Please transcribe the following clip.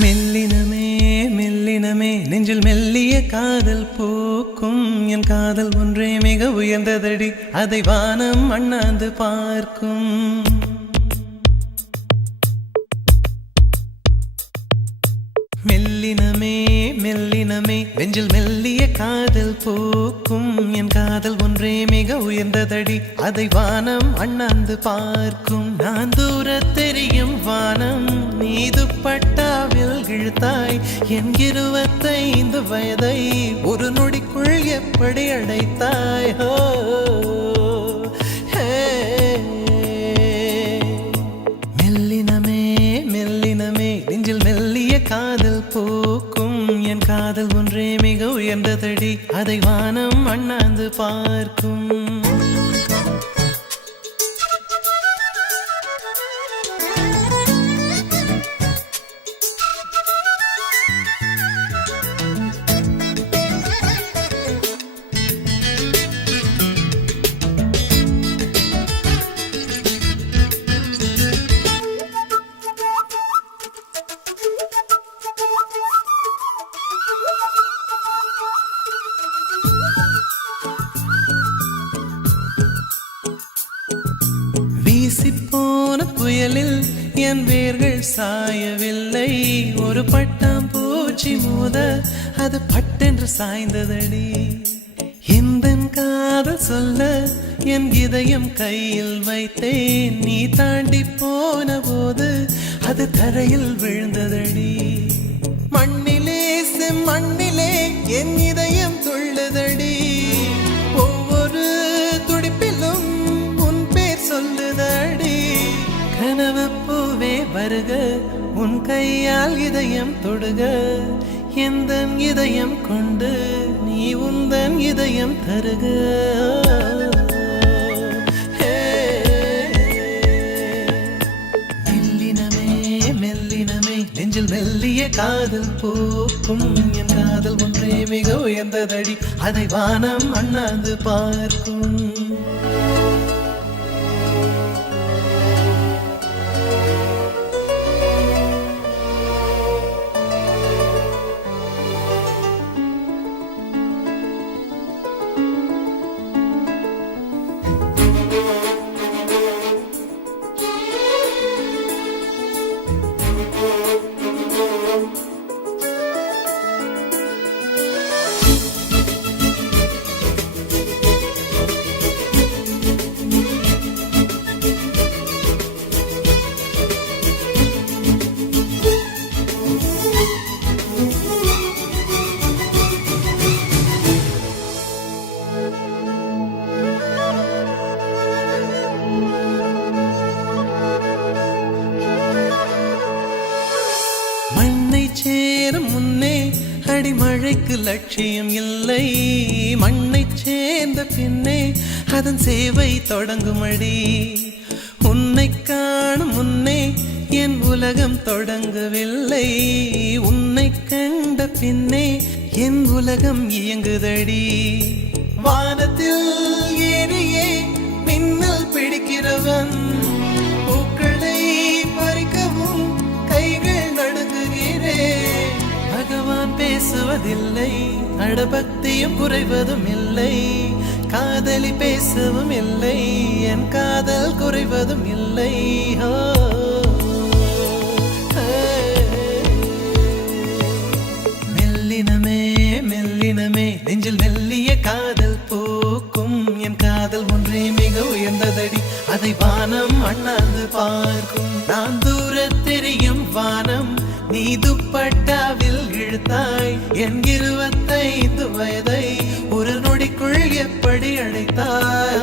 மெல்லினமே மெல்லினமே நெஞ்சில் மெல்லிய காதல் பூக்கும் என் காதல் ஒன்றே மிக உயர்ந்ததடி அதை வானம் அண்ணாந்து பார்க்கும் மெல்லினமே மெல்லினமே நெஞ்சில் மெல்லிய காதல் பூக்கும் என் காதல் ஒன்றே மிக உயர்ந்ததடி அதை வானம் அண்ணாந்து பார்க்கும் நான் தூர தெரியும் வானம் நீது பட்டாவில் இழுத்தாய் என் 25 வயதை ஒரு நொடிக்குள் எப்படி அடைத்தாய் ஹோ மெல்லினமே மெல்லினமே நெஞ்சில் மெல்லிய காதல் பூக்கும் என் காதல் ஒன்றே மிக உயர்ந்ததடி அதை வானம் அண்ணாந்து பார்க்கும் வீசிப்போன புயலில் என் வேர்கள் சாயவில்லை ஒரு பட்டாம் பூச்சி மோத அது பட்டென்று சாய்ந்ததடி எந்த காதல் சொல்ல என் இதயம் கையில் வைத்தேன் நீ தாண்டி போன போது அது தரையில் விழுந்ததடி மண்ணிலே செம்மண்ணிலே என் இதயம் துள்ளுதடி ஒவ்வொரு துடிப்பிலும் உன் பேர் சொல்லுதடி கனவு பூவே வருக உன் கையால் இதயம் தொடுக எந்தன் இதயம் கொண்டு நீ உந்தன் இதயம் தருக மெல்லினமே மெல்லினமே நெஞ்சில் மெல்லிய காதல் பூக்கும் என் காதல் ஒன்றே மிக உயர்ந்ததடி அதை வானம் அண்ணாந்து பார்க்கும் சேரும் முன்னே அடிமழைக்கு லட்சியம் இல்லை மண்ணை சேர்ந்த பின்னே அதன் சேவை தொடங்குமடி உன்னை காணும் முன்னே என் உலகம் தொடங்கவில்லை உன்னை கண்ட பின்னே என் உலகம் இயங்குதடி வானத்தில் ஏறியே மின்னல் பிடிக்கிறவன் பூக்களை பறிக்கவும் கைகள் நடுங்குகிறே பகவான் பேசுவதில்லை அடபக்தியும் குறைவதும் இல்லை காதலி பேசவும் இல்லை என் காதல் குறைவதும் இல்லை மெல்லினமே மெல்லினமே நெஞ்சில் மெல்லிய காதல் பூக்கும் என் காதல் ஒன்றே மிக உயர்ந்ததடி அதை வானம் அண்ணாந்து பார்க்கும் நான் தூர தெரியும் வானம் நீ துப்பட்டாவில் இழுத்தாய் என் 25 வயதை ஒரு நொடிக்குள் எப்படி அழைத்தாய்